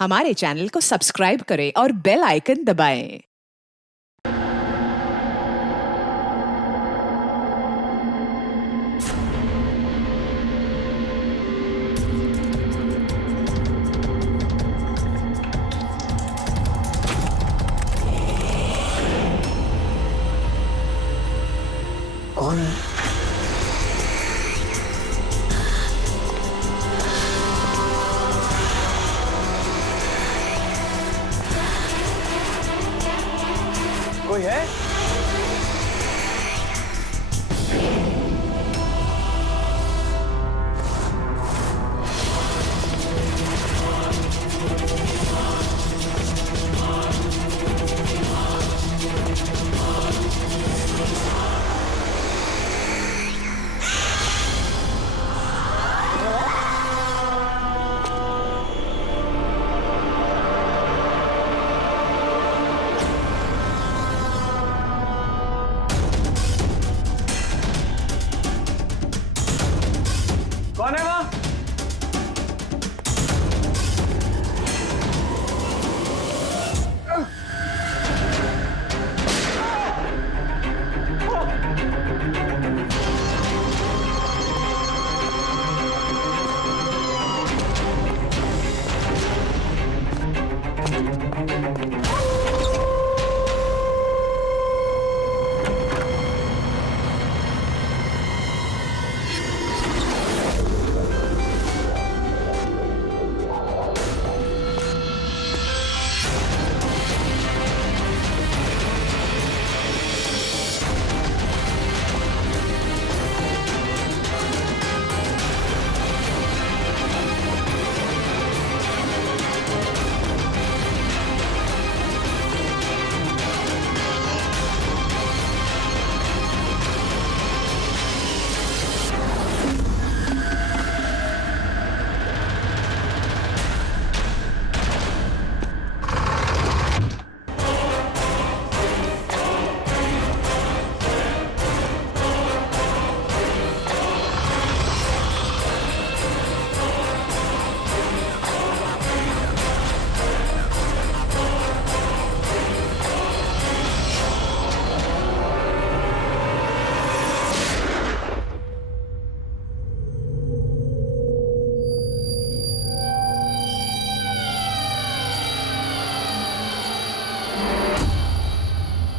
हमारे चैनल को सब्सक्राइब करें और बेल आइकन दबाएं। कौन है? कोई है? कौन है वहाँ?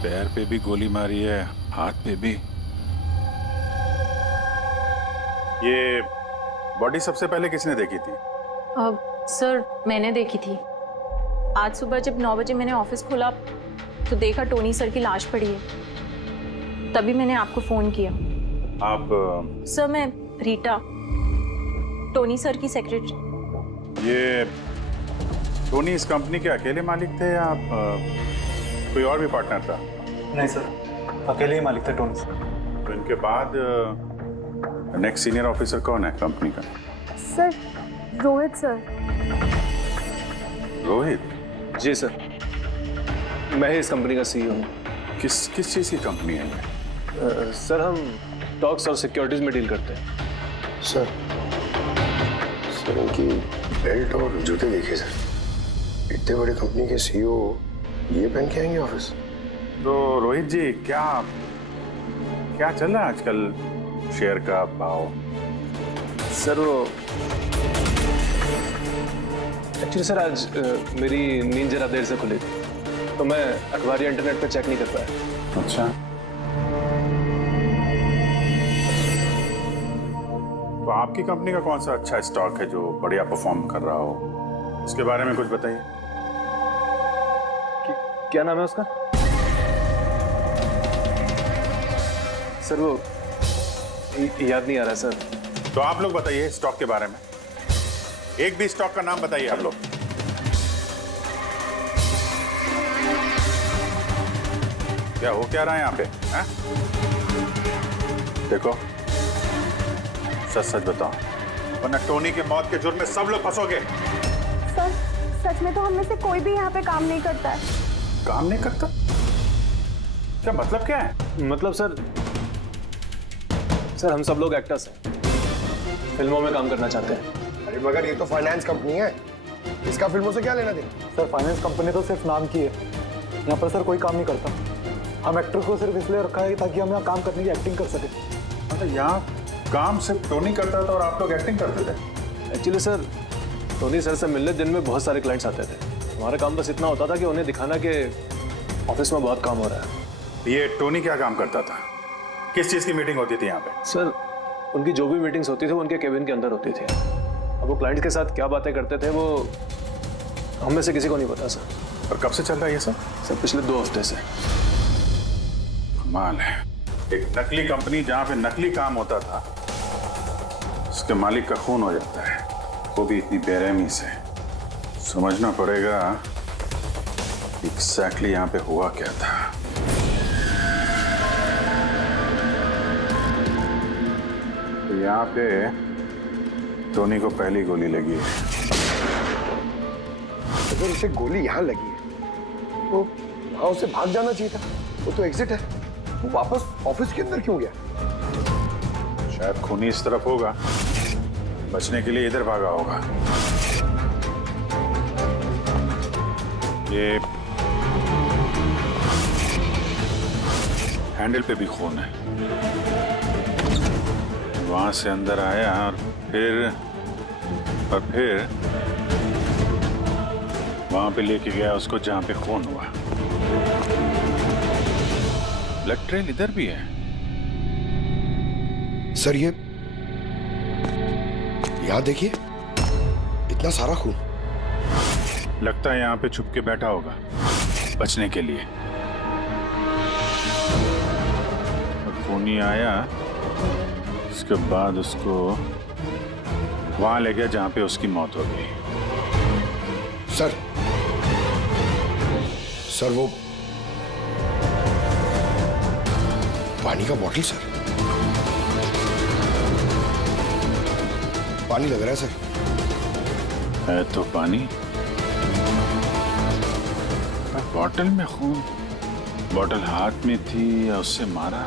पैर पे भी गोली मारी है, हाथ पे भी। ये बॉडी सबसे पहले किसने देखी थी? सर मैंने देखी थी। आज सुबह जब 9 बजे मैंने ऑफिस खोला तो देखा टोनी सर की लाश पड़ी है। तभी मैंने आपको फोन किया। आप सर मैं रीटा, टोनी सर की सेक्रेटरी। ये टोनी इस कंपनी के अकेले मालिक थे या आप कोई और भी पार्टनर था? नहीं सर, अकेले ही मालिक थे टोनी सर। तो इनके बाद नेक्स्ट सीनियर ऑफिसर कौन है कंपनी का? Sir Rohit sir. रोहित? जी सर, मैं ही इस कंपनी का सीईओ हूँ। किस चीज़ की कंपनी है ये? सर हम स्टॉक्स और सिक्योरिटीज में डील करते हैं। सर इनकी बेल्ट और जूते देखिए सर। इतने बड़ी कंपनी के सीईओ ये पहन के आएंगे ऑफिस? तो रोहित जी क्या चल रहा है आजकल शेयर का भाव? सर वो एक्चुअली सर आज मेरी नींद जरा देर से खुली थी तो मैं अखबार या इंटरनेट पे चेक नहीं कर पाया। अच्छा, तो आपकी कंपनी का कौन सा अच्छा स्टॉक है जो बढ़िया परफॉर्म कर रहा हो? उसके बारे में कुछ बताइए। क्या नाम है उसका? सर वो याद नहीं आ रहा सर। तो आप लोग बताइए स्टॉक के बारे में। एक भी स्टॉक का नाम बताइए आप लोग। क्या हो क्या रहा है यहाँ पे? हैं? देखो सच बताओ, वरना टोनी के मौत के जुर्म में सब लोग फंसोगे। सर सच में तो हम में से कोई भी यहाँ पे काम नहीं करता है। काम नहीं करता? क्या मतलब क्या है? मतलब सर हम सब लोग एक्टर्स हैं, फिल्मों में काम करना चाहते हैं। अरे मगर ये तो फाइनेंस कंपनी है, इसका फिल्मों से क्या लेना देना? सर फाइनेंस कंपनी तो सिर्फ नाम की है, यहाँ पर सर कोई काम नहीं करता। हम एक्टर को सिर्फ इसलिए रखा है ताकि हम यहाँ काम करने की एक्टिंग कर सके। मतलब यहाँ काम सिर्फ टोनी करता था और आप लोग एक्टिंग करते थे? एक्चुअली सर, टोनी सर से मिलने दिन में बहुत सारे क्लाइंट्स आते थे। हमारा काम बस इतना होता था कि उन्हें दिखाना कि ऑफिस में बहुत काम हो रहा है। ये टोनी क्या काम करता था? किस चीज़ की मीटिंग होती थी यहाँ पे? सर, उनकी जो भी मीटिंग्स होती थी वो उनके केबिन के अंदर होती थी। अब वो क्लाइंट्स के साथ क्या बातें करते थे वो हम में से किसी को नहीं पता सर। और कब से चल रहा है ये सब? सर पिछले 2 हफ्ते से। कमाल है, एक नकली कंपनी जहाँ पे नकली काम होता था उसके मालिक का खून हो जाता है, वो भी इतनी बेरहमी से। समझना पड़ेगा एग्जैक्टली यहाँ पे हुआ क्या था। तो यहाँ पे टोनी को पहली गोली लगी है। अगर उसे गोली यहाँ लगी है तो वहां उसे भाग जाना चाहिए था। वो तो एग्जिट है, वो वापस ऑफिस के अंदर क्यों गया? शायद खूनी इस तरफ होगा, बचने के लिए इधर भागा होगा। ये हैंडल पे भी खून है। वहां से अंदर आया और फिर वहां पे लेके गया उसको जहां पे खून हुआ। ब्लड ट्रेल इधर भी है। सर ये यहाँ देखिए, इतना सारा खून। लगता है यहाँ पे छुप के बैठा होगा बचने के लिए। और खूनी आया, उसके बाद उसको वहां ले गया जहां पे उसकी मौत हो गई। सर वो पानी का बॉटल सर, पानी लग रहा है सर। है तो पानी, बॉटल में खून। बॉटल हाथ में थी या उससे मारा?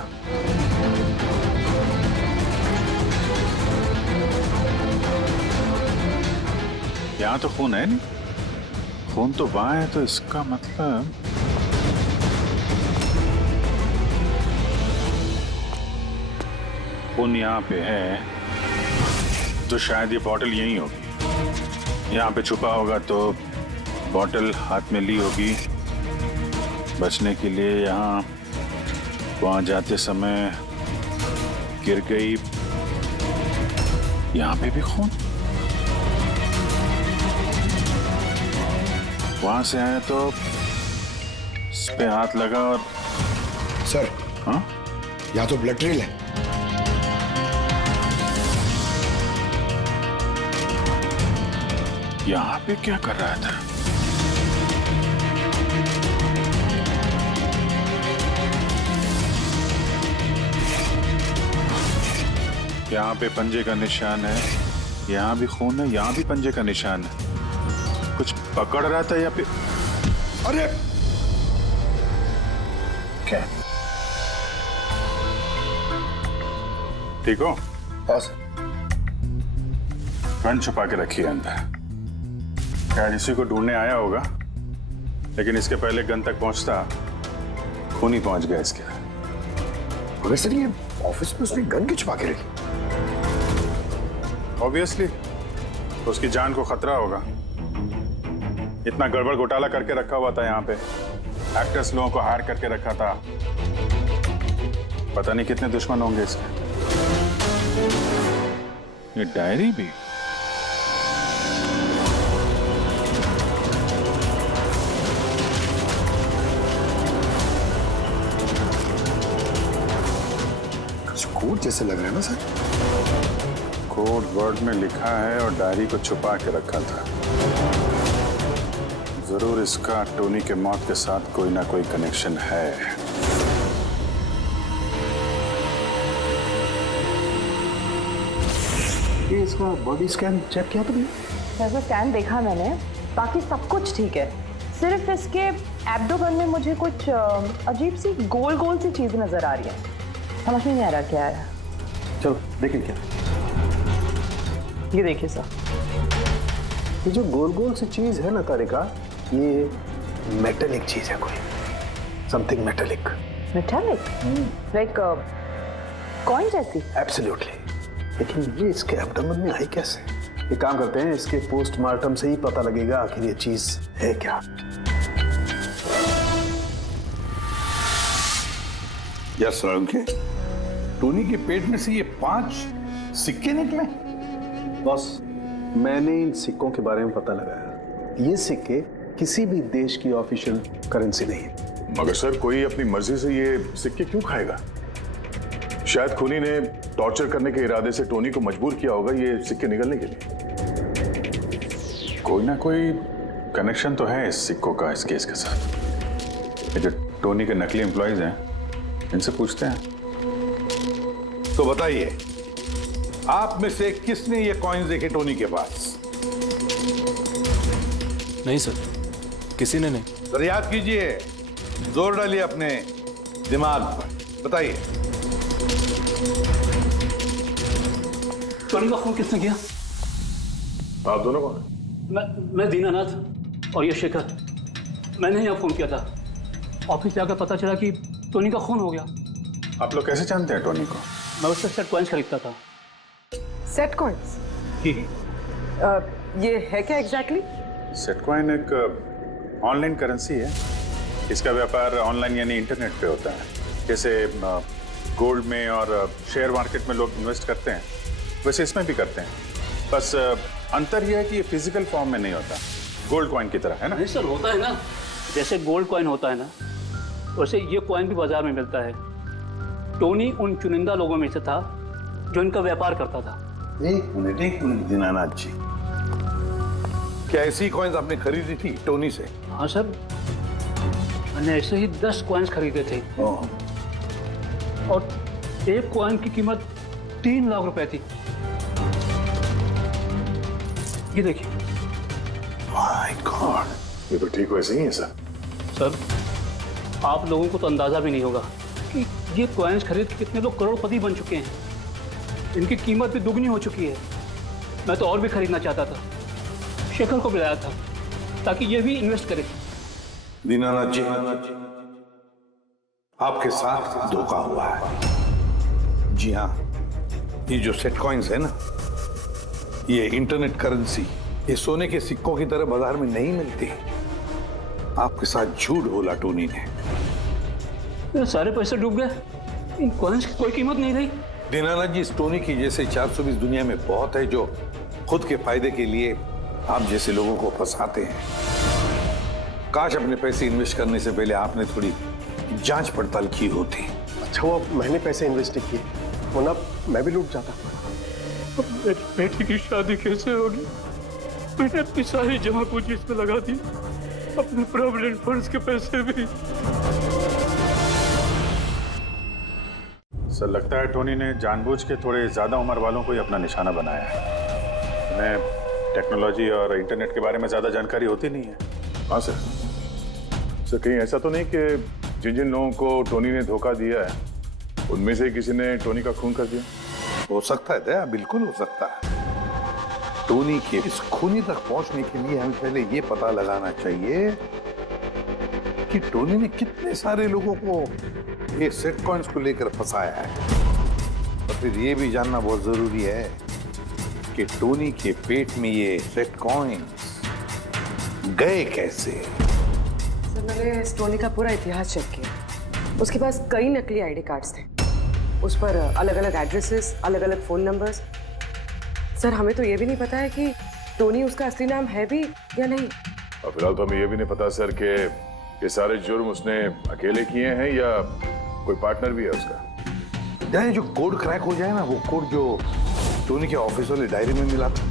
यहाँ तो खून है नहीं, खून तो वहां है, तो इसका मतलब खून यहाँ पे है तो शायद ये बॉटल यहीं होगी। यहाँ पे छुपा होगा तो बॉटल हाथ में ली होगी बचने के लिए। यहाँ वहां जाते समय गिर गई। यहाँ पे भी खून, वहां से आया तो इस पे हाथ लगा और सर हाँ, यहाँ तो ब्लड ट्रेल है। यहाँ पे क्या कर रहा था? यहाँ पे पंजे का निशान है, यहाँ भी खून है, यहाँ भी पंजे का निशान है। कुछ पकड़ रहा था या फिर? अरे क्या? ठीक हो? हाँ सर। गन छुपा के रखी है अंदर। शायद इसी को ढूंढने आया होगा, लेकिन इसके पहले गन तक पहुंचता खून ही पहुंच गया इसके। मगर सर ये ऑफिस में उसने गन क्यों छुपा के रखी? ऑब्वियसली उसकी जान को खतरा होगा। इतना गड़बड़ घोटाला करके रखा हुआ था यहाँ पे, एक्टर्स लोगों को हायर करके रखा था। पता नहीं कितने दुश्मन होंगे इसके। ये डायरी भी। कोड जैसे लग रहा है ना सर। कोड वर्ड में लिखा है और डायरी को छुपा के रखा था। जरूर इसका टोनी के मौत के साथ कोई ना कोई कनेक्शन है। ये इसका बॉडी स्कैन चेक किया तुमने? वैसे स्कैन देखा मैंने, बाकी सब कुछ ठीक है। सिर्फ इसके एब्डोमेन में मुझे कुछ अजीब सी गोल गोल सी चीज नजर आ रही है। समझ में नहीं आ रहा क्या है। चलो देखें क्या। ये देखिए सर, ये जो गोल गोल सी चीज है ना तारिका, ये मेटेलिक चीज है, कोई something metallic. Metallic like coin जैसी। एब्सोल्युटली। लेकिन ये इसके एब्डोमेन में आई कैसे? एक काम करते हैं, इसके पोस्टमार्टम से ही पता लगेगा आखिर ये चीज है क्या। यस के टोनी के पेट में से ये 5 सिक्के निकले। बॉस, मैंने इन सिक्कों के बारे में पता लगाया। ये सिक्के किसी भी देश की ऑफिशियल करेंसी नहीं है। मगर सर, कोई अपनी मर्जी से ये सिक्के क्यों खाएगा? शायद खूनी ने टॉर्चर करने के इरादे से टोनी को मजबूर किया होगा ये सिक्के निकलने के लिए। कोई ना कोई कनेक्शन तो है इस सिक्कों का इस केस के साथ। ये जो टोनी के नकली एम्प्लॉइज हैं, इनसे पूछते हैं। तो बताइए, आप में से किसने ये कॉइन्स देखे टोनी के पास? नहीं सर, किसी ने नहीं। सर याद कीजिए, जोर डालिए अपने दिमाग पर, बताइए। टोनी का फोन किसने किया? आप दोनों कौन? मैं दीनानाथ और ये शेखर। मैंने यहाँ फोन किया था। ऑफिस जाकर पता चला कि टोनी का खून हो गया। आप लोग कैसे जानते हैं टोनी को? मैं उससे सेट कॉइन्स खरीदता था। Set coins? ये है क्या एग्जैक्टली? सेट कॉइन एक ऑनलाइन करेंसी है। इसका व्यापार ऑनलाइन यानी इंटरनेट पे होता है। जैसे गोल्ड में और शेयर मार्केट में लोग इन्वेस्ट करते हैं, वैसे इसमें भी करते हैं। बस अंतर यह है कि ये फिजिकल फॉर्म में नहीं होता, गोल्ड कॉइन की तरह, है ना? नहीं सर, होता है ना। जैसे गोल्ड कॉइन होता है ना, वैसे ये कॉइन भी बाजार में मिलता है। टोनी उन चुनिंदा लोगों में से था जो इनका व्यापार करता था। एक मिनट दीनानाथ जी, क्या ऐसी कॉइन्स आपने खरीदी थी टोनी से? हाँ सर, मैंने ऐसे ही 10 कॉइन्स खरीदे थे और एक कॉइन की कीमत 3 लाख रुपए थी। ये देखिए। माय गॉड, ये तो ठीक वैसे ही है सर। सर, आप लोगों को तो अंदाजा भी नहीं होगा कि ये कॉइन्स खरीद के कितने लोग करोड़पति बन चुके हैं। इनकी कीमत भी दुगनी हो चुकी है। मैं तो और भी खरीदना चाहता था। शेखर को बुलाया था ताकि ये भी इन्वेस्ट करे। दीनानाथ जी, आपके साथ धोखा हुआ है। जी हाँ, ये जो सेट कॉइन्स है ना, ये इंटरनेट करेंसी, ये सोने के सिक्कों की तरह बाजार में नहीं मिलती। आपके साथ झूठ बोला टोनी ने। मेरे सारे पैसे डूब गए। इन कॉइन्स की कोई कीमत नहीं रही। दीनानाथ जी, इस टोनी की जैसे 420 दुनिया में बहुत है जो खुद के फायदे के लिए आप जैसे लोगों को फंसाते हैं। काश अपने पैसे इन्वेस्ट करने से पहले आपने थोड़ी जांच पड़ताल की होती। अच्छा, वो मैंने पैसे इन्वेस्ट किए, वरना मैं भी लूट जाता। अब मेरी बेटी की शादी कैसे होगी? मैंने अपनी सारी जमा पूंजी इसमें लगा दी, अपने प्रोविडेंट फंड्स के पैसे भी। सर, लगता है टोनी ने जानबूझ के थोड़े ज्यादा उम्र वालों को ही अपना निशाना बनाया है। उन्हें टेक्नोलॉजी और इंटरनेट के बारे में ज्यादा जानकारी होती नहीं है। हाँ सर। सर, कहीं ऐसा तो नहीं कि जिन जिन लोगों को टोनी ने धोखा दिया है उनमें से किसी ने टोनी का खून कर दिया? हो सकता है दया, बिल्कुल हो सकता है। टोनी के इस खूनी तक पहुंचने के लिए हमें पहले ये पता लगाना चाहिए कि टोनी ने कितने सारे लोगों को ये सेट कॉइन्स को लेकर फंसाया है। और फिर ये भी जानना बहुत जरूरी है कि टोनी के पेट में ये सेट कॉइन्स गए कैसे। सर, मैंने इस टोनी का पूरा इतिहास चेक किया। उसके पास कई नकली आईडी कार्ड्स थे। उस पर अलग अलग एड्रेसेस, अलग अलग फोन नंबर्स। सर, हमें तो ये भी नहीं पता है कि टोनी उसका असली नाम है भी या नहीं। और फिलहाल तो हमें ये भी नहीं पता सर कि ये सारे जुर्म उसने अकेले किए हैं या कोई पार्टनर भी है उसका। जाने जो कोड क्रैक हो जाए ना, वो कोड जो टोनी के ऑफिस वाले डायरी में मिला था,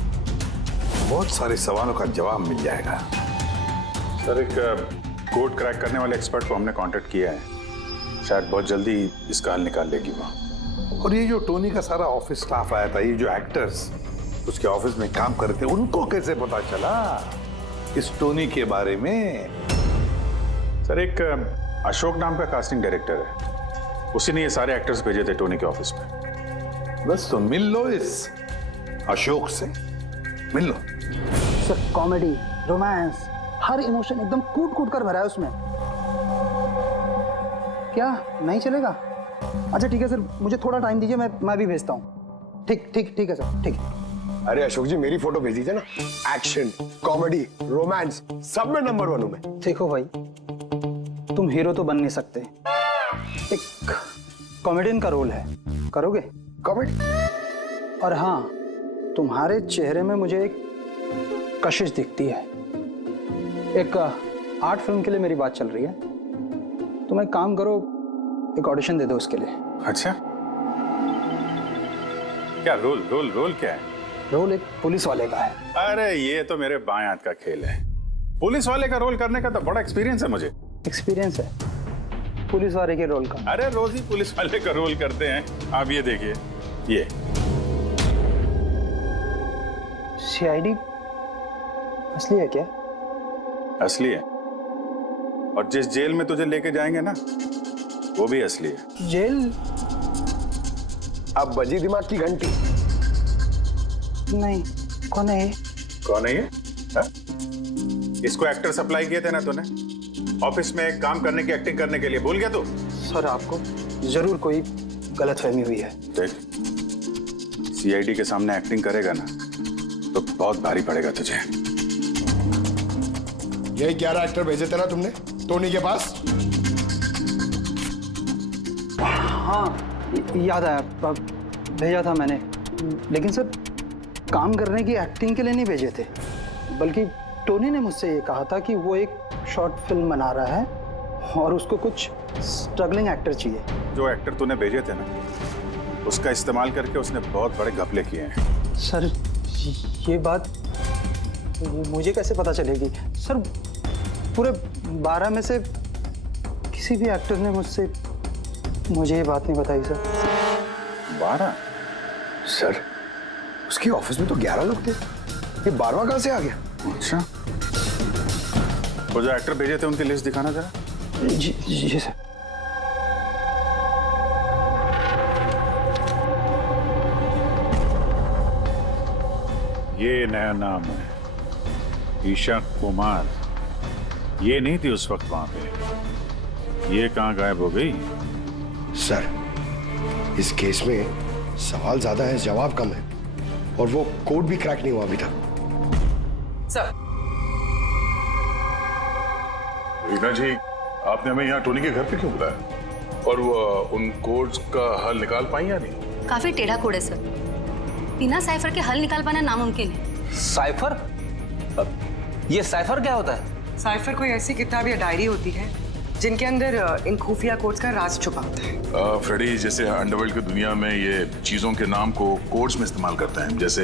बहुत सारे सवालों का जवाब मिल जाएगा। सर, एक कोड क्रैक करने वाले एक्सपर्ट को हमने कांटेक्ट किया है। शायद बहुत जल्दी इसका हल निकाल लेगी वो। और ये जो टोनी का सारा ऑफिस स्टाफ आया था, ये जो एक्टर्स उसके ऑफिस में काम करते, उनको कैसे पता चला इस टोनी के बारे में? सर, एक अशोक नाम का कास्टिंग डायरेक्टर है, उसी ने ये सारे एक्टर्स भेजे थे टोनी के ऑफिस में। बस तो मिल लो इस अशोक से, मिल लो। सर कॉमेडी, रोमांस, हर इमोशन एकदम कूट कूट कर भरा है उसमें। क्या नहीं चलेगा? अच्छा ठीक है सर, मुझे थोड़ा टाइम दीजिए, मैं भी भेजता हूँ। ठीक है सर, ठीक है। अरे अशोक जी, मेरी फोटो भेज दीजिए ना। एक्शन, कॉमेडी, रोमांस, सब में नंबर 1 हूं मैं। देखो भाई, तुम हीरो तो बन नहीं सकते, एक कॉमेडियन का रोल है, करोगे? कॉमेडी? और हाँ, तुम्हारे चेहरे में मुझे एक कशिश दिखती है। एक आर्ट फिल्म के लिए मेरी बात चल रही है, तुम एक काम करो, एक ऑडिशन दे दो उसके लिए। अच्छा, क्या रोल क्या है? रोल एक पुलिस वाले का है। अरे ये तो मेरे बाएं हाथ का खेल है। पुलिस वाले का रोल करने का तो बड़ा एक्सपीरियंस है मुझे। एक्सपीरियंस है पुलिस वाले के रोल का? अरे रोज ही पुलिस वाले का रोल करते हैं। आप ये देखिए, ये सीआईडी असली है क्या? असली है, और जिस जेल में तुझे लेके जाएंगे ना, वो भी असली है। जेल? अब बजी दिमाग की घंटी। नहीं, कौन है ये? कौन है ये? हा? इसको एक्टर सप्लाई किए थे ना तूने, ऑफिस में काम करने की एक्टिंग करने के लिए। भूल गया तू? सर आपको जरूर कोई गलतफहमी हुई है। देख, सीआईडी के सामने एक्टिंग करेगा ना तो बहुत भारी पड़ेगा तुझे। यही 11 एक्टर भेजे थे ना तुमने टोनी के पास? हाँ याद आया, भेजा था मैंने, लेकिन सर काम करने की एक्टिंग के लिए नहीं भेजे थे, बल्कि टोनी ने मुझसे ये कहा था कि वो एक शॉर्ट फिल्म बना रहा है और उसको कुछ स्ट्रगलिंग एक्टर चाहिए। जो एक्टर तूने भेजे थे ना, उसका इस्तेमाल करके उसने बहुत बड़े घपले किए हैं। सर ये बात मुझे कैसे पता चलेगी? सर पूरे 12 में से किसी भी एक्टर ने मुझे ये बात नहीं बताई सर। 12? सर उसके ऑफिस में तो 11 लोग थे, ये 12वां कहां से आ गया? अच्छा, वो जो एक्टर भेजे थे उनकी लिस्ट दिखाना जरा। जी सर। ये नया नाम है, ईशा कुमार। ये नहीं थी उस वक्त वहां पे, ये कहां गायब हो गई? सर इस केस में सवाल ज्यादा है, जवाब कम है, और वो कोड भी क्रैक नहीं हुआ अभी तक। सर रीना जी, आपने हमें यहाँ टोनी के घर पे क्यों बुलाया? और वो उन कोड्स का हल निकाल पाई या नहीं? काफी टेढ़ा कोड है सर, बिना साइफर के हल निकाल पाना नामुमकिन है। साइफर? ये साइफर क्या होता है? साइफर कोई ऐसी किताब या डायरी होती है जिनके अंदर इन खुफिया कोड्स का राज छुपा होता है। फ्रेडी, जैसे अंडरवर्ल्ड की दुनिया में ये चीजों के नाम को कोड्स में इस्तेमाल करते हैं, जैसे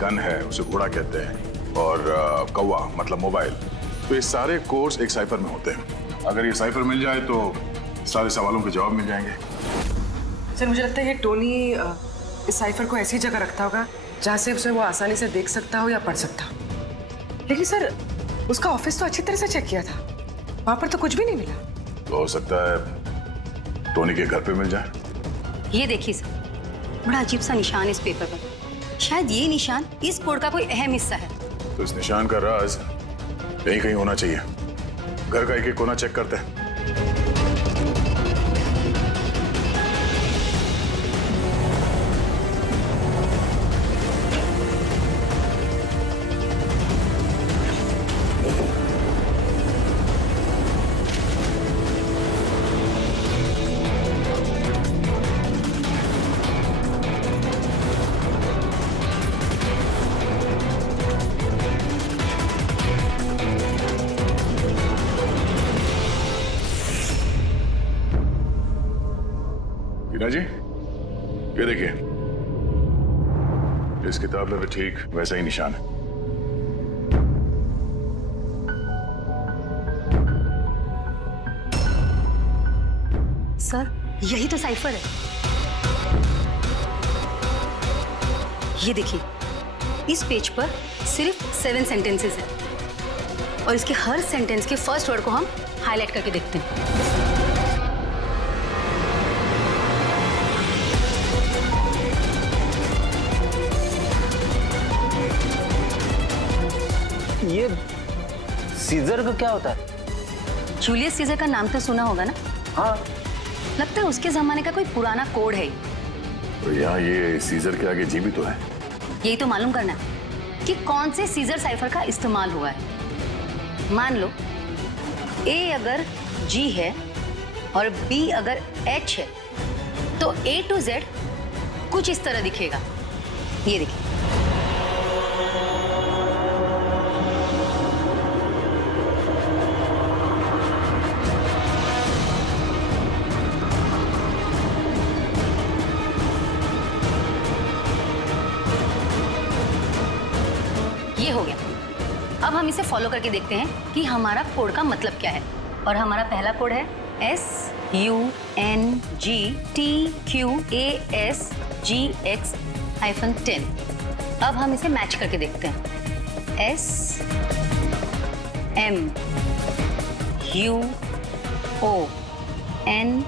गन है उसे घोड़ा कहते हैं, और कौवा मतलब मोबाइल, तो ये सारे कोड्स एक साइफर में होते हैं। अगर ये साइफर मिल जाए तो सारे सवालों के जवाब मिल जाएंगे। सर मुझे लगता है ये टोनी इस साइफर को ऐसी जगह रखता होगा जहाँ से उसे वो आसानी से देख सकता हो या पढ़ सकता हो। लेकिन सर उसका ऑफिस तो अच्छी तरह से चेक किया था, वहां पर तो कुछ भी नहीं मिला। तो हो सकता है टोनी के घर पे मिल जाए। ये देखिए सर, बड़ा अजीब सा निशान है इस पेपर पर। शायद ये निशान इस कोड का कोई अहम हिस्सा है। तो इस निशान का राज यहीं कहीं होना चाहिए। घर का एक कोना चेक करते हैं। रीना जी, ये देखिए, इस किताब में भी ठीक वैसा ही निशान है। सर यही तो साइफर है। ये देखिए, इस पेज पर सिर्फ 7 सेंटेंसेस हैं और इसके हर सेंटेंस के फर्स्ट वर्ड को हम हाईलाइट करके देखते हैं। सीजर का क्या होता है? जूलियस सीजर का नाम तो सुना होगा ना? हाँ। लगता है उसके जमाने का कोई पुराना कोड है। तो यहाँ ये सीजर के आगे जी भी तो है। यही तो मालूम करना है कि कौन से सीजर साइफर का इस्तेमाल हुआ है। मान लो ए अगर जी है और बी अगर एच है तो ए टू जेड कुछ इस तरह दिखेगा। ये देखिए। ये हो गया। अब हम इसे फॉलो करके देखते हैं कि हमारा कोड का मतलब क्या है। और हमारा पहला कोड है SUNGTQASGX-10। अब हम इसे मैच करके देखते हैं। SMUONHAN।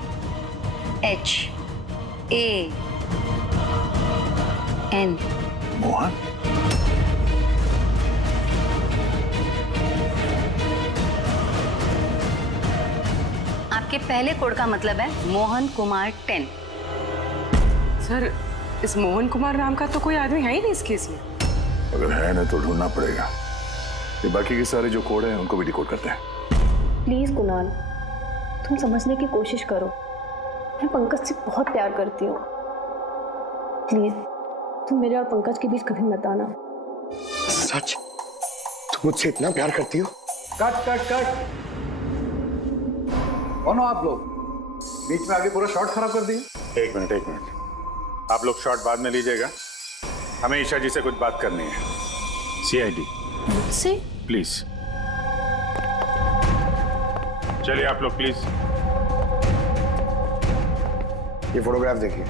मोहन? आपके पहले कोड का मतलब है मोहन कुमार 10। सर, इस मोहन कुमार नाम का तो कोई आदमी है ही नहीं इस केस में। अगर है ना तो ढूंढना पड़ेगा। ये बाकी के सारे जो कोड हैं उनको भी डिकोड करते हैं। प्लीज कुणाल, तुम समझने की कोशिश करो। मैं पंकज से बहुत प्यार करती हूँ। प्लीज तुम मेरे और पंकज के बीच कभी मत आना। सच? तुम मुझसे इतना प्यार करती हो? Cut cut cut. कौन हो आप लोग? बीच में आगे पूरा शॉट खराब कर दिए। एक मिनट। आप लोग शॉट बाद में लीजिएगा, हमें ईशा जी से कुछ बात करनी है। CID मुझसे? प्लीज चलिए आप लोग प्लीज। ये फोटोग्राफ देखिए।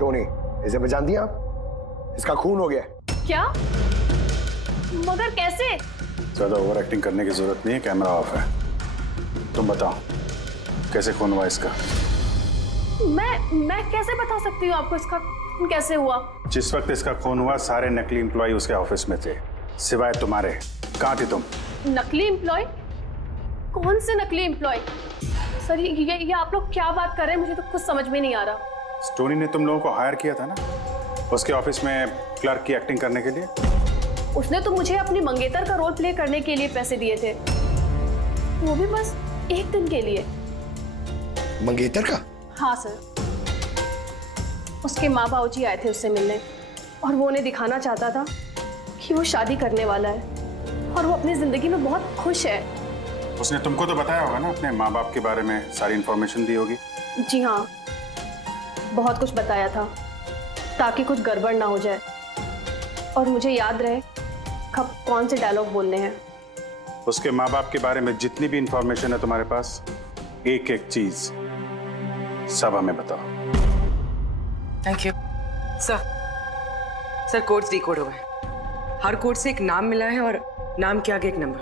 टोनी, इसे पहचान दिया आप? इसका खून हो गया। क्या? मगर कैसे? ज्यादा ओवर एक्टिंग करने की जरूरत नहीं है, कैमरा ऑफ है। तुम बताओ कैसे खून हुआ इसका? मैं कैसे बता सकती हूँ आपको इसका खून कैसे हुआ? जिस वक्त इसका खून हुआ सारे नकली एम्प्लॉय उसके ऑफिस में थे, सिवाय तुम्हारे। कहाँ थी तुम? नकली एम्प्लॉय? कौन से नकली एम्प्लॉय? सर ये आप लोग क्या बात कर रहे हैं? मुझे तो कुछ समझ में नहीं आ रहा। टोनी ने तुम लोगों को हायर किया था ना उसके ऑफिस में क्लर्क की एक्टिंग करने के लिए। उसने तो मुझे अपनी मंगेतर का रोल प्ले करने के लिए पैसे दिए थे, वो भी बस एक दिन के लिए। मंगेतर का? हाँ सर, उसके माँ बाबूजी आए थे उससे मिलने और वो उन्हें दिखाना चाहता था कि वो शादी करने वाला है और वो अपनी जिंदगी में बहुत खुश है। उसने तुमको तो बताया होगा ना अपने माँ बाप के बारे में, सारी इंफॉर्मेशन दी होगी। जी हाँ, बहुत कुछ बताया था ताकि कुछ गड़बड़ ना हो जाए और मुझे याद रहे कब कौन से डायलॉग बोलने हैं। उसके माँ बाप के बारे में जितनी भी इंफॉर्मेशन है तुम्हारे पास, एक एक चीज सब हमें बताओ। Thank you sir. Codes decode हो गए। हर कोड से एक नाम मिला है और नाम के आगे एक नंबर।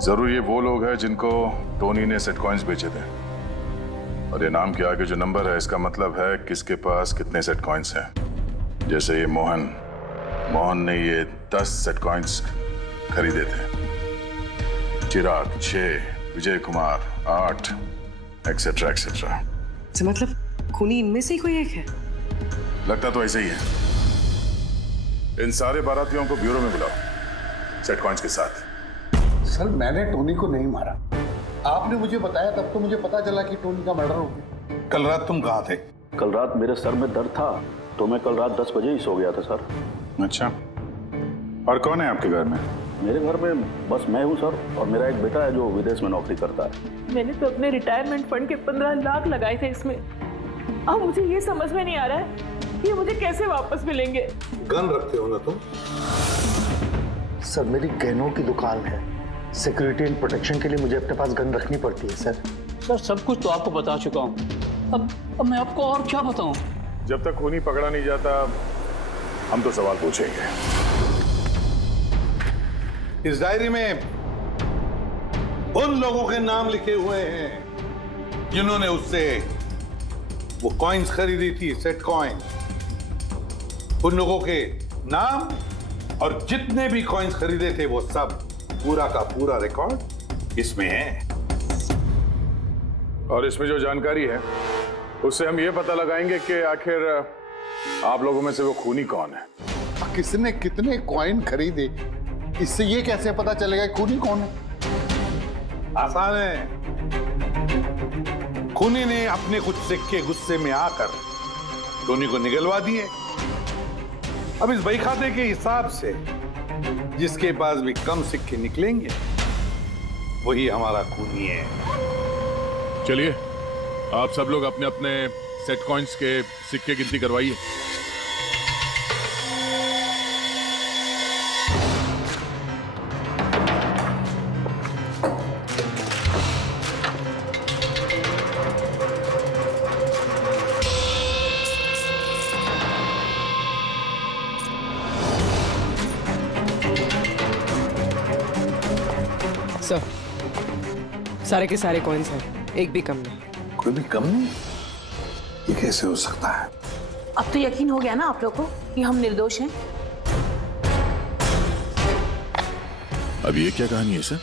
जरूर ये वो लोग हैं जिनको टोनी ने सेट कॉइन्स बेचे थे, और ये नाम के आगे जो नंबर है इसका मतलब है किसके पास कितने सेट कॉइन्स हैं। जैसे ये मोहन ने ये 10 सेट कॉइन्स खरीदे थे, चिराग 6, विजय कुमार 8, एक्सेट्रा एक्सेट्रा। मतलब खूनी इनमें से ही कोई एक है? लगता तो ऐसे ही है। इन सारे बारातियों को ब्यूरो में बुलाओ सेट कॉइन्स के साथ। सर, मैंने टोनी को नहीं मारा। आपने मुझे बताया तब तो मुझे पता चला कि टोनी का मर्डर हो गया। कल रात तुम कहाँ थे? कल रात मेरे सर में दर्द था तो मैं कल रात 10 बजे ही सो गया था सर। अच्छा, और कौन है आपके घर में? मेरे घर में बस मैं हूँ सर, और मेरा एक बेटा है जो विदेश में नौकरी करता है। मैंने तो अपने रिटायरमेंट फंड के 15 लाख लगाए थे इसमें। अब मुझे ये समझ में नहीं आ रहा है कि मुझे कैसे वापस मिलेंगे। गन रखते हो ना तुम? सर, मेरी गहनों की दुकान है, सिक्योरिटी एंड प्रोटेक्शन के लिए मुझे अपने पास गन रखनी पड़ती है सर। सर, सब कुछ तो आपको बता चुका हूँ, अब मैं आपको और क्या बताऊँ? जब तक खूनी पकड़ा नहीं जाता हम तो सवाल पूछेंगे। इस डायरी में उन लोगों के नाम लिखे हुए हैं जिन्होंने उससे वो कॉइन्स खरीदी थी, सेट कॉइन। उन लोगों के नाम और जितने भी कॉइन्स खरीदे थे वो सब पूरा का पूरा रिकॉर्ड इसमें है। और इसमें जो जानकारी है उससे हम ये पता लगाएंगे कि आखिर आप लोगों में से वो खूनी कौन है। किसने कितने कॉइन खरीदे, इससे ये कैसे पता चलेगा खूनी कौन है? आसान है। खूनी ने अपने कुछ सिक्के गुस्से में आकर टोनी को निगलवा दिए। अब इस बही खाते के हिसाब से जिसके पास भी कम सिक्के निकलेंगे वही हमारा खूनी है। चलिए आप सब लोग अपने अपने सेट कॉइन्स के सिक्के गिनती करवाइए। सर, सारे के सारे कॉइन्स हैं, एक भी कम नहीं। कोई भी कम नहीं? ये कैसे हो सकता है? अब तो यकीन हो गया ना आप लोग को कि हम निर्दोष हैं। अब ये क्या कहानी है सर?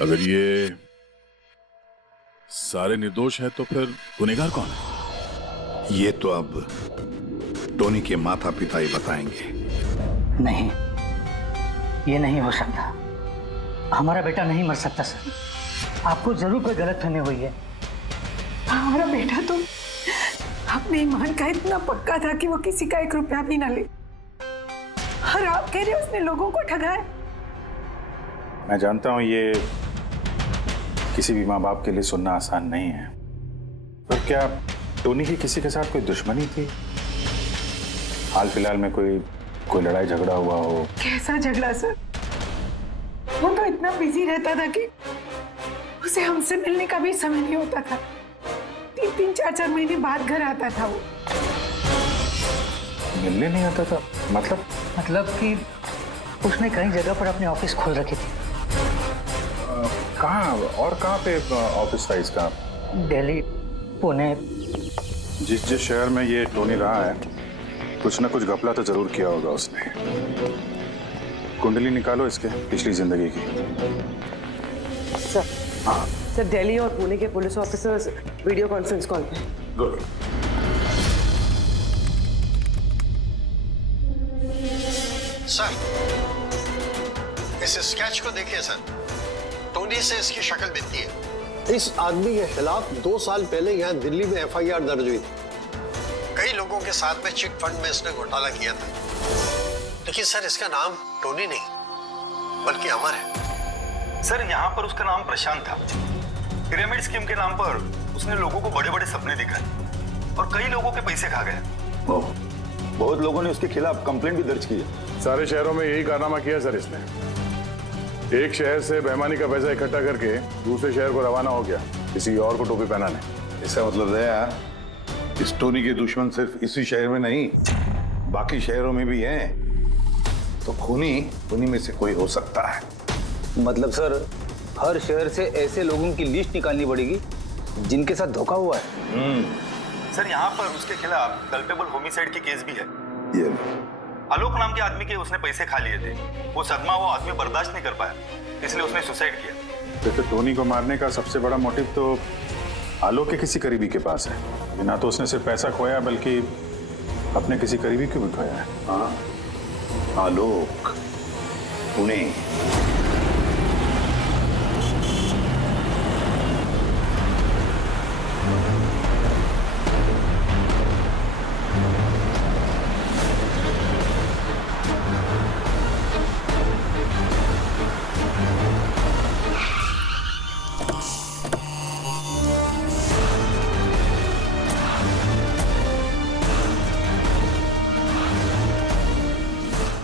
अगर ये सारे निर्दोष हैं तो फिर गुनहगार कौन है? ये तो अब टोनी के माता पिता ही बताएंगे। नहीं, ये नहीं हो सकता। हमारा बेटा नहीं मर सकता सर। आपको जरूर कोई गलतफहमी हुई है। हमारा बेटा तो अपने ईमान का इतना पक्का था कि वो किसी का 1 रुपया भी ना ले, और आप कह रहे हो उसने लोगों को ठगाया। मैं जानता हूं ये किसी भी माँ बाप के लिए सुनना आसान नहीं है, पर क्या टोनी की किसी के साथ कोई दुश्मनी थी? हाल फिलहाल में कोई लड़ाई झगड़ा हुआ हो? कैसा झगड़ा सर? वो तो इतना बिजी रहता था कि उसे हमसे मिलने का भी समय नहीं होता था। 3-3, 4-4 महीने बाद घर आता था वो। मिलने नहीं आता था? मतलब कि उसने कई जगह पर अपने ऑफिस खोल रखे थे। कहाँ और कहाँ पे ऑफिस था इसका? दिल्ली, पुणे। जिस शहर में ये टोनी रहा है कुछ ना कुछ घपला तो जरूर किया होगा उसने। कुंडली निकालो इसके पिछली जिंदगी की। सर, हाँ सर, दिल्ली और पुणे के police officers video conference call पे। गुड। सर, इस स्केच को देखिए सर। टोनी से इसकी शक्ल मिलती है। इस आदमी के खिलाफ 2 साल पहले यहाँ दिल्ली में FIR दर्ज हुई थी। कई लोगों के साथ में चिट फंड में इसने घोटाला किया था, लेकिन सर इसका नाम टोनी नहीं बल्कि अमर है। सर, यहाँ पर उसका नाम प्रशांत था। पिरामिड स्कीम के नाम पर उसने लोगों को बड़े बड़े सपने दिखाए और कई लोगों के पैसे खा गया। बहुत लोगों ने उसके खिलाफ कंप्लेंट भी दर्ज की है। सारे शहरों में यही कारनामा किया सर इसने। एक शहर से बेईमानी का पैसा इकट्ठा करके दूसरे शहर को रवाना हो गया किसी और को टोपी पहनाने। इसका मतलब है इस टोनी के दुश्मन सिर्फ इसी शहर में नहीं बाकी शहरों में भी हैं। तो खूनी में से कोई हो सकता है। मतलब सर हर शहर से ऐसे लोगों की लिस्ट निकालनी पड़ेगी जिनके साथ धोखा हुआ है। सर, यहाँ पर उसके खिलाफ कल्पेबल होमिसाइड की केस भी है। ये आलोक नाम के आदमी के उसने पैसे खा लिए थे। वो सदमा वो आदमी बर्दाश्त नहीं कर पाया, इसलिए उसने सुसाइड किया। तो टोनी को मारने का सबसे बड़ा मोटिव तो आलोक के किसी करीबी के पास है। ना तो उसने सिर्फ पैसा खोया बल्कि अपने किसी करीबी को भी खोया है। हाँ, आलोक, पुणे।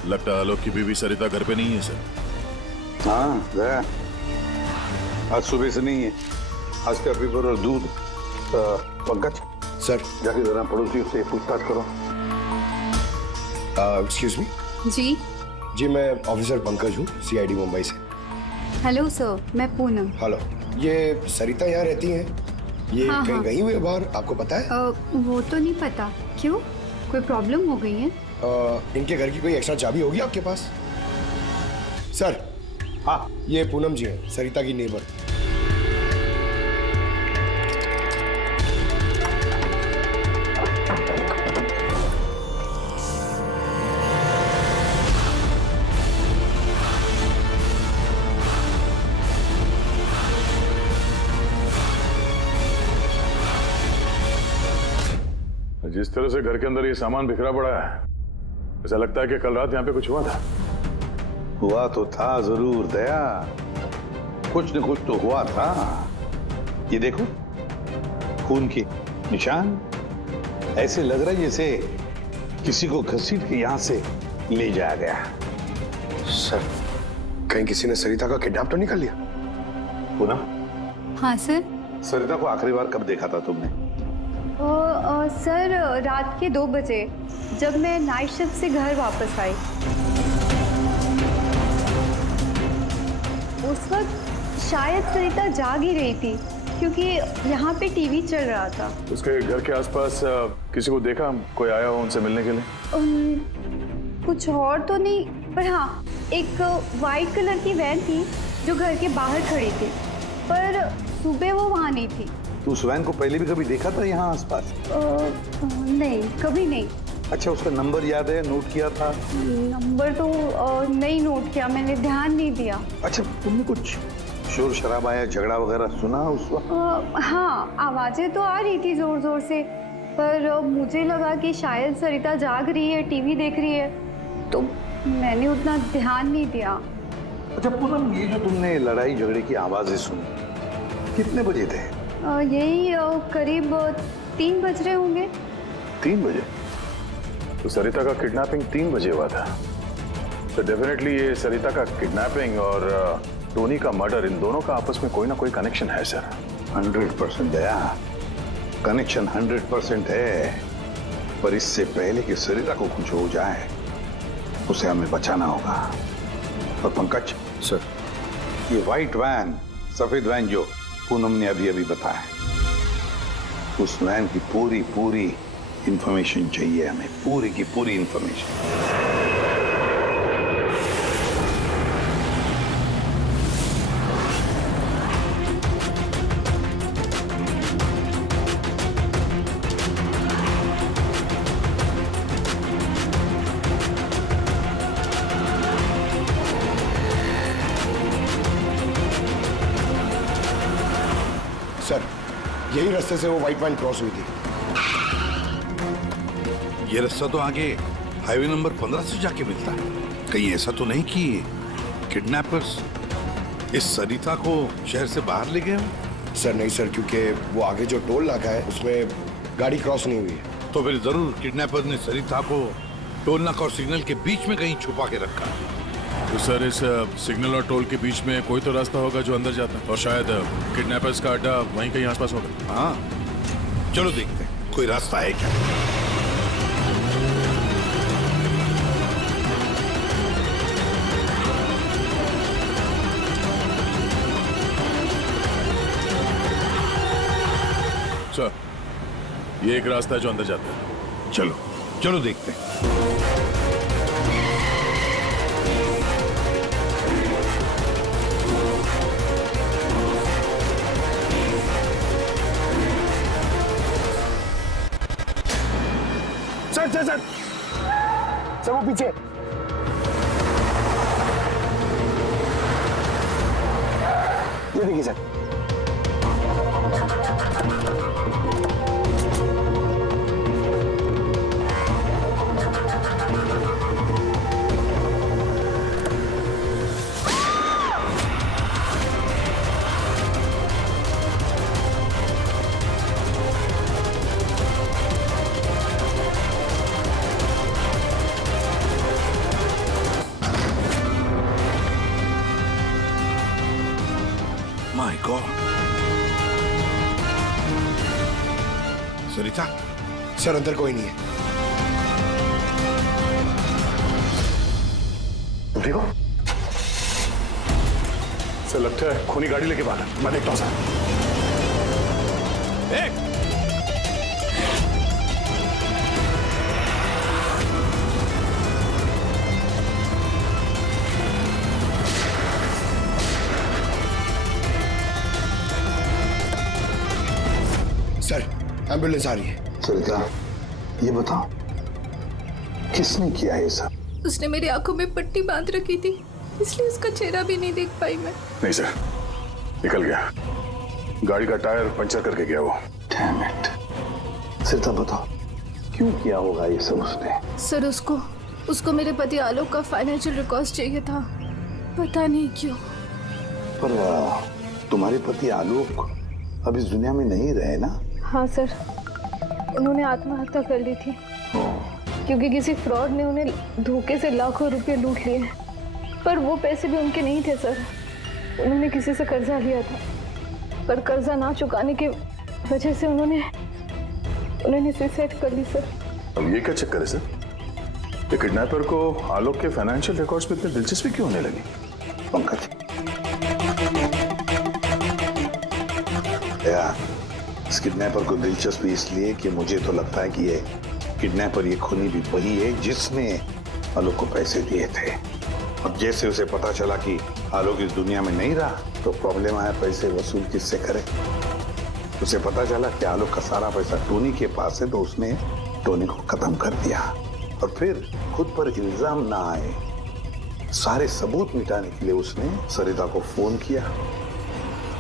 लगता है आलोक की बीवी सरिता घर पे नहीं है सर। हाँ गया, आज सुबह से नहीं है। आज का पेपर और दूध। पंकज सर, जाके जरा पड़ोसियों से पूछताछ करो। Excuse me. जी, मैं ऑफिसर पंकज हूँ, CID मुंबई से। हेलो सर, मैं पूनम। हेलो, ये सरिता यहाँ रहती हैं? ये हाँ, कहीं हाँ। गई हुई है बाहर, आपको पता है? वो तो नहीं पता। क्यों? कोई प्रॉब्लम हो गई है? इनके घर की कोई एक्स्ट्रा चाबी होगी आपके पास? सर, हाँ, ये पूनम जी है, सरिता की नेबर। जिस तरह से घर के अंदर ये सामान बिखरा पड़ा है, ऐसा लगता है कि कल रात यहाँ पे कुछ हुआ था। हुआ तो था जरूर दया, कुछ न कुछ तो हुआ था। ये देखो, खून के निशान, ऐसे लग रहा है जैसे किसी को घसीट के यहाँ से ले जाया गया। सर, कहीं किसी ने सरिता का किडनैप तो नहीं कर लिया? पूनम? हाँ सर। सरिता को आखिरी बार कब देखा था तुमने? सर, रात के 2 बजे जब मैं नाइट शिफ्ट से घर वापस आई। उस वक्त शायद सरिता जाग ही रही थी क्योंकि यहाँ पे टीवी चल रहा था। उसके घर के आसपास किसी को देखा, कोई आया हो उनसे मिलने के लिए? कुछ और तो नहीं, पर हाँ, एक वाइट कलर की वैन थी जो घर के बाहर खड़ी थी, पर सुबह वो वहाँ नहीं थी। तो उस वैन को पहले भी कभी देखा था यहाँ आसपास? नहीं, कभी नहीं। अच्छा, उसका नंबर याद है, नोट किया था? नंबर तो नहीं नोट किया, मैंने ध्यान नहीं दिया। अच्छा, तुमने कुछ शोर शराबा या झगड़ा वगैरह सुना उस वक्त? हाँ, आवाजें तो आ रही थी जोर जोर से, पर मुझे लगा कि शायद सरिता जाग रही है, टीवी देख रही है, तो मैंने उतना ध्यान नहीं दिया। अच्छा पूनम, ये जो तुमने लड़ाई झगड़े की आवाजें सुनी, कितने बजे थे? यही करीब 3 बज रहे होंगे। 3 बजे? तो सरिता का किडनैपिंग 3 बजे हुआ था। तो डेफिनेटली ये सरिता का किडनैपिंग और टोनी का मर्डर, इन दोनों का आपस में कोई ना कोई कनेक्शन है सर। 100% दया, कनेक्शन 100% है, पर इससे पहले कि सरिता को कुछ हो जाए उसे हमें बचाना होगा। और पंकज सर, ये व्हाइट वैन, सफेद वैन जो पूनम ने अभी अभी बताया, उस वैन की पूरी इंफॉर्मेशन चाहिए हमें, पूरी की पूरी इंफॉर्मेशन। सर, यही रास्ते से वो व्हाइट वैन क्रॉस हुई थी। ये रास्ता तो आगे हाईवे नंबर 15 से जाके मिलता है। कहीं ऐसा तो नहीं कि किडनैपर्स इस सरिता को शहर से बाहर ले गए हो? सर नहीं सर, क्योंकि वो आगे जो टोल नाका है उसमें गाड़ी क्रॉस नहीं हुई है। तो फिर जरूर किडनैपर ने सरिता को टोल नाका और सिग्नल के बीच में कहीं छुपा के रखा है। तो सर, इस सिग्नल और टोल के बीच में कोई तो रास्ता होगा जो अंदर जाता है, और शायद किडनैपर्स का अड्डा वहीं कहीं आसपास होगा। हाँ, चलो देखते हैं कोई रास्ता है क्या। सर, ये एक रास्ता है जो अंदर जाता है। चलो देखते हैं। सर वो पीछे। ये देखिए sir. My God, Sarita? Sir अंदर कोई नहीं है। तुम ठीक हो? सर लगता है खूनी गाड़ी लेके बाहर। मैं देखता हूँ सर। एम्बुलेंस आ रही है। सरिता, ये बताओ किसने किया ये सब? उसने मेरी आंखों में पट्टी बांध रखी थी, इसलिए उसका चेहरा भी नहीं देख पाई मैं। नहीं सर, निकल गया, गाड़ी का टायर पंचर करके गया वो। Damn it. सरिता बताओ क्यों किया होगा ये सब उसने? सर उसको मेरे पति आलोक का फाइनेंशियल रिकॉर्ड चाहिए था, पता नहीं क्यों। पर तुम्हारे पति आलोक अब इस दुनिया में नहीं रहे ना? हाँ सर, उन्होंने आत्महत्या कर ली थी क्योंकि किसी फ्रॉड ने उन्हें धोखे से लाखों रुपए लूट लिए। पर वो पैसे भी उनके नहीं थे सर, उन्होंने किसी से कर्जा लिया था, पर कर्जा ना चुकाने की वजह से उन्होंने सुसाइड कर ली सर। अब ये क्या चक्कर है सर? ये किडनैपर को आलोक के फाइनेंशियल रिकॉर्ड्स में इतनी दिलचस्पी क्यों होने लगी? पंकज, इस किडनैपर को दिलचस्पी इसलिए कि मुझे तो लगता है कि ये किडनैपर, ये खूनी भी वही है जिसने आलोक को पैसे दिए थे। अब जैसे उसे पता चला कि आलोक इस दुनिया में नहीं रहा तो प्रॉब्लम आया, पैसे वसूल किससे करे। उसे पता चला कि आलोक का सारा पैसा टोनी के पास है, तो उसने टोनी को खत्म कर दिया और फिर खुद पर इल्जाम ना आए सारे सबूत मिटाने के लिए उसने सरिता को फोन किया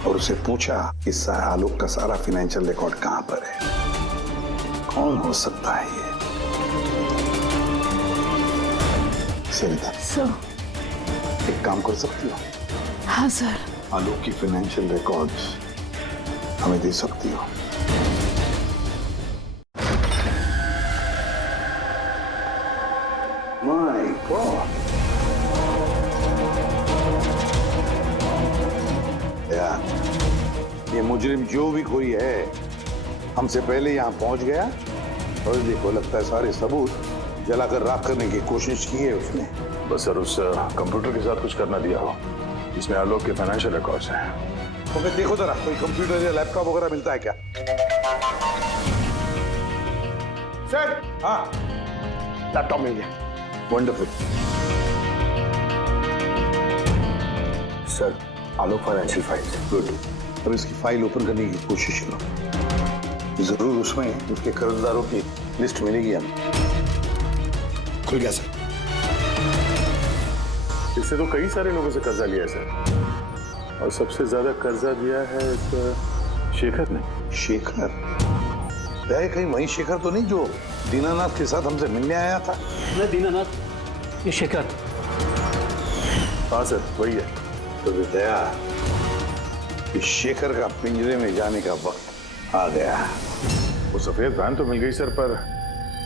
और उसे पूछा कि आलोक का सारा फाइनेंशियल रिकॉर्ड कहां पर है। कौन हो सकता है ये? सरिता सर, एक काम कर सकती हो? हाँ सर। आलोक की फाइनेंशियल रिकॉर्ड्स हमें दे सकती हो? माय गॉड, ये मुजरिम जो भी कोई है हमसे पहले यहाँ पहुंच गया और देखो लगता है सारे सबूत जलाकर राख करने की कोशिश की है उसने। बस सर उस कंप्यूटर के साथ कुछ करना दिया हो जिसमें आलोक के फाइनेंशियल रिकॉर्ड्स हैं। तो फिर देखो जरा कोई कंप्यूटर या लैपटॉप वगैरह मिलता है क्या? सर, हाँ, लैपटॉप मिल गया। वंडरफुल। सर, आलोक फाइनेंशियल फाइल। गुड। अब इसकी फाइल ओपन करने की कोशिश करो, जरूर उसमें उसके कर्जदारों की लिस्ट मिलेगी हमें। खुल गया सर। इससे तो कई सारे लोगों से कर्जा लिया है सर, और सबसे ज्यादा कर्जा दिया है शेखर ने। शेखर? कहीं वही शेखर तो नहीं जो दीनानाथ के साथ हमसे मिलने आया था? नहीं दीनानाथ, ये शेखर। हाँ सर, वही है। तो दया, इस शेखर का पिंजरे में जाने का वक्त आ गया। वो सफेद वैन तो मिल गई सर, पर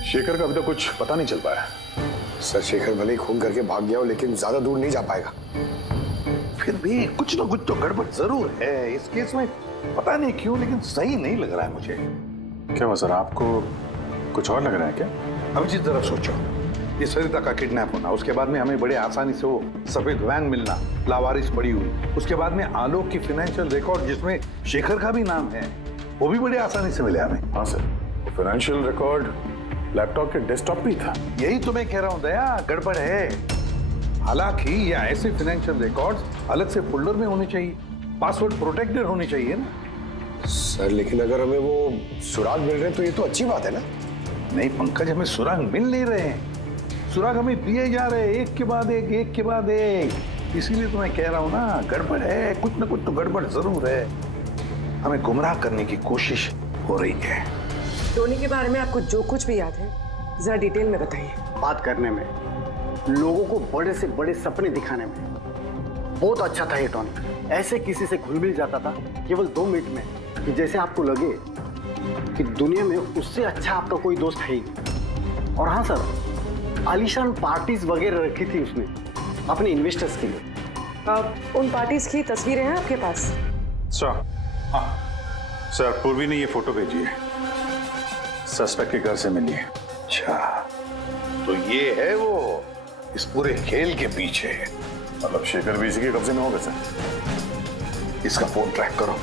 शेखर का अभी तक कुछ पता नहीं चल पाया। सर, शेखर भले ही खून करके भाग गया हो लेकिन ज्यादा दूर नहीं जा पाएगा। फिर भी कुछ ना कुछ तो गड़बड़ जरूर है इस केस में, पता नहीं क्यों लेकिन सही नहीं लग रहा है मुझे। क्या हुआ सर, आपको कुछ और लग रहा है क्या? अब जिस तरह सोचो, ये सरिता का किडनैप होना, उसके बाद में हमें बड़े आसानी से वो सफेद वैन मिलना लावारिस पड़ी हुई, उसके बाद में आलोक की फाइनेंशियल रिकॉर्ड जिसमें शेखर का भी नाम है वो भी बड़े आसानी से मिले हमें। हाँ सर, फाइनेंशियल रिकॉर्ड लैपटॉप के डेस्कटॉप पे था। यही तो मैं कह रहा हूँ दया, गड़बड़ है। हालांकि ये ऐसे फाइनेंशियल रिकॉर्ड्स अलग से फोल्डर में होने चाहिए, पासवर्ड प्रोटेक्टेड होने चाहिए ना। सर, लेकिन अगर हमें वो सुराग मिल रहे हैं तो ये तो अच्छी बात है ना। नहीं पंकज, हमें सुराग मिल नहीं रहे हैं, सुराग हमें दिए जा रहे हैं एक के बाद एक, एक के बाद एक। इसीलिए तो मैं कह रहा हूँ ना, गड़बड़ है, कुछ ना कुछ तो गड़बड़ जरूर है। हमें गुमराह करने की कोशिश हो रही है। टोनी के बारे में आपको जो कुछ भी याद है जरा डिटेल में बताइए। बात करने में, लोगों को बड़े से बड़े सपने दिखाने में बहुत अच्छा था ये टोनी। ऐसे किसी से घुल मिल जाता था केवल 2 मिनट में कि जैसे आपको लगे कि दुनिया में उससे अच्छा आपका कोई दोस्त है ही। और हाँ सर, आलीशान पार्टीज वगैरह रखी थी उसने अपने इन्वेस्टर्स के लिए। उन पार्टीज की तस्वीरें हैं आपके पास? सर, हाँ सर, पूर्वी ने ये फोटो भेजी है, सस्पेक्ट के घर से मिली है। अच्छा, तो ये है वो इस पूरे खेल के पीछे। मतलब शेखर भी इसी के कब्जे में होगा सर? इसका फोन ट्रैक करो,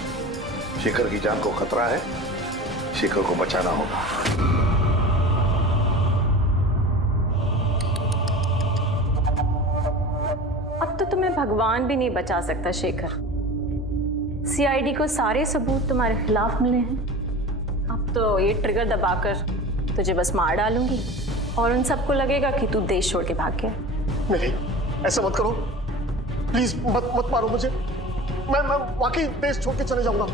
शेखर की जान को खतरा है, शेखर को बचाना होगा। अब तो तुम्हें भगवान भी नहीं बचा सकता शेखर। सीआईडी को सारे सबूत तुम्हारे खिलाफ मिले हैं, अब तो ये ट्रिगर दबाकर तुझे बस मार डालूंगी और उन सबको लगेगा कि तू देश छोड़ के भाग गया। नहीं, ऐसा मत करो प्लीज, मत मारो मुझे। मैं वाकई देश छोड़ के चले जाऊंगा।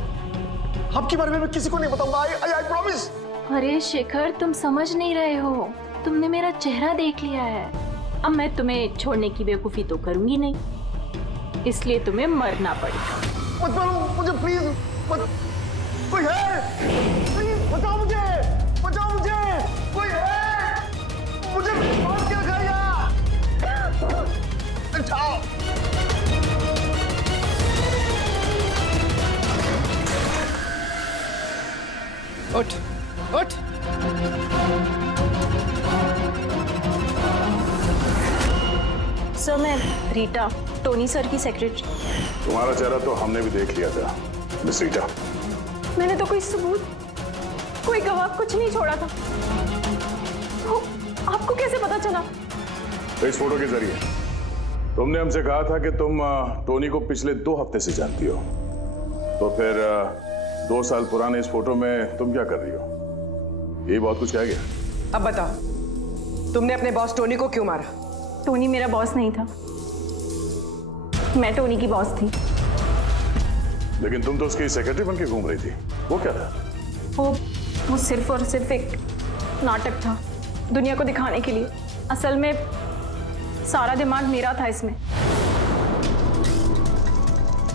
आपके बारे में मैं किसी को नहीं बताऊंगा। I promise. अरे शेखर, तुम समझ नहीं रहे हो, तुमने मेरा चेहरा देख लिया है। अब मैं तुम्हें छोड़ने की बेवकूफी तो करूंगी नहीं, इसलिए तुम्हें मरना पड़ेगा। मत मारो मुझे प्लीज, मत। कोई है? प्लीज बचाओ मुझे, बचाओ मुझे, कोई है? मुझे मार के रखाया। बचाओ। उठ उठ। सर, मैं रीटा, टोनी सर की सेक्रेटरी। तुम्हारा चेहरा तो हमने भी देख लिया था मिस रीटा। मैंने तो कोई सबूत, कोई गवाह कुछ नहीं छोड़ा था। तो आपको कैसे पता चला? तो इस फोटो के जरिए तुमने हमसे कहा था कि तुम टोनी को पिछले 2 हफ्ते से जानती हो, तो फिर 2 साल पुराने इस फोटो में तुम क्या कर रही हो? ये बहुत कुछ कह गया। अब बताओ, तुमने अपने बॉस टोनी को क्यों मारा? टोनी मेरा बॉस नहीं था, मैं टोनी की बॉस थी। लेकिन तुम तो उसकी सेक्रेटरी बन के घूम रही थी, वो क्या था? वो सिर्फ और सिर्फ एक नाटक था, दुनिया को दिखाने के लिए। असल में सारा दिमाग मेरा था इसमें।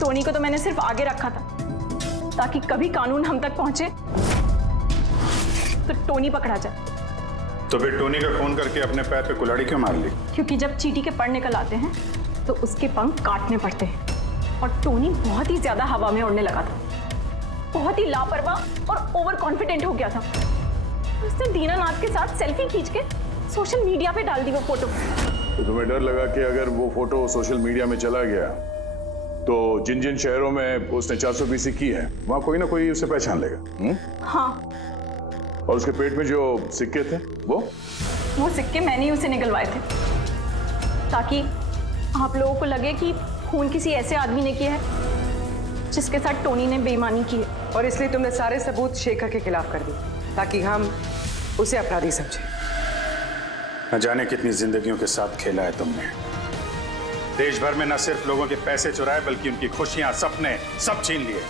टोनी को तो मैंने सिर्फ आगे रखा था ताकि कभी कानून हम तक पहुंचे तो टोनी पकड़ा जाए। तो फिर टोनी का फोन करके अपने पैर पे कुल्हाड़ी क्यों मार ली? क्योंकि जब चींटी के पर निकल आते हैं तो उसके पंख काटने पड़ते हैं, और टोनी बहुत ही ज्यादा हवा में उड़ने लगा था, बहुत ही लापरवाह और ओवर कॉन्फिडेंट हो गया था। उसने दीनानाथ के साथ सेल्फी खींच के सोशल मीडिया पे डाल दी वो फोटो। तो तुम्हें डर लगा कि अगर वो फोटो सोशल मीडिया में चला गया तो जिन जिन शहरों में उसने 420 की है वहां कोई ना कोई उसे पहचान लेगा। हाँ, और उसके पेट में जो सिक्के थे वो सिक्के मैंने ही उसे निकलवाए थे, ताकि आप लोगों को लगे कि खून किसी ऐसे आदमी ने किया है जिसके साथ टोनी ने बेईमानी की है। और इसलिए तुमने सारे सबूत शेखर के खिलाफ कर दिए ताकि हम उसे अपराधी समझें। न जाने कितनी जिंदगियों के साथ खेला है तुमने। देश भर में न सिर्फ लोगों के पैसे चुराए बल्कि उनकी खुशियां, सपने सब छीन लिए।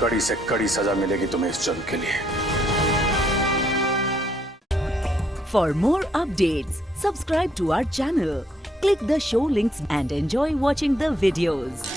कड़ी से कड़ी सजा मिलेगी तुम्हें इस जुर्म के लिए। For more updates, subscribe to our channel, click the show links and enjoy watching the videos.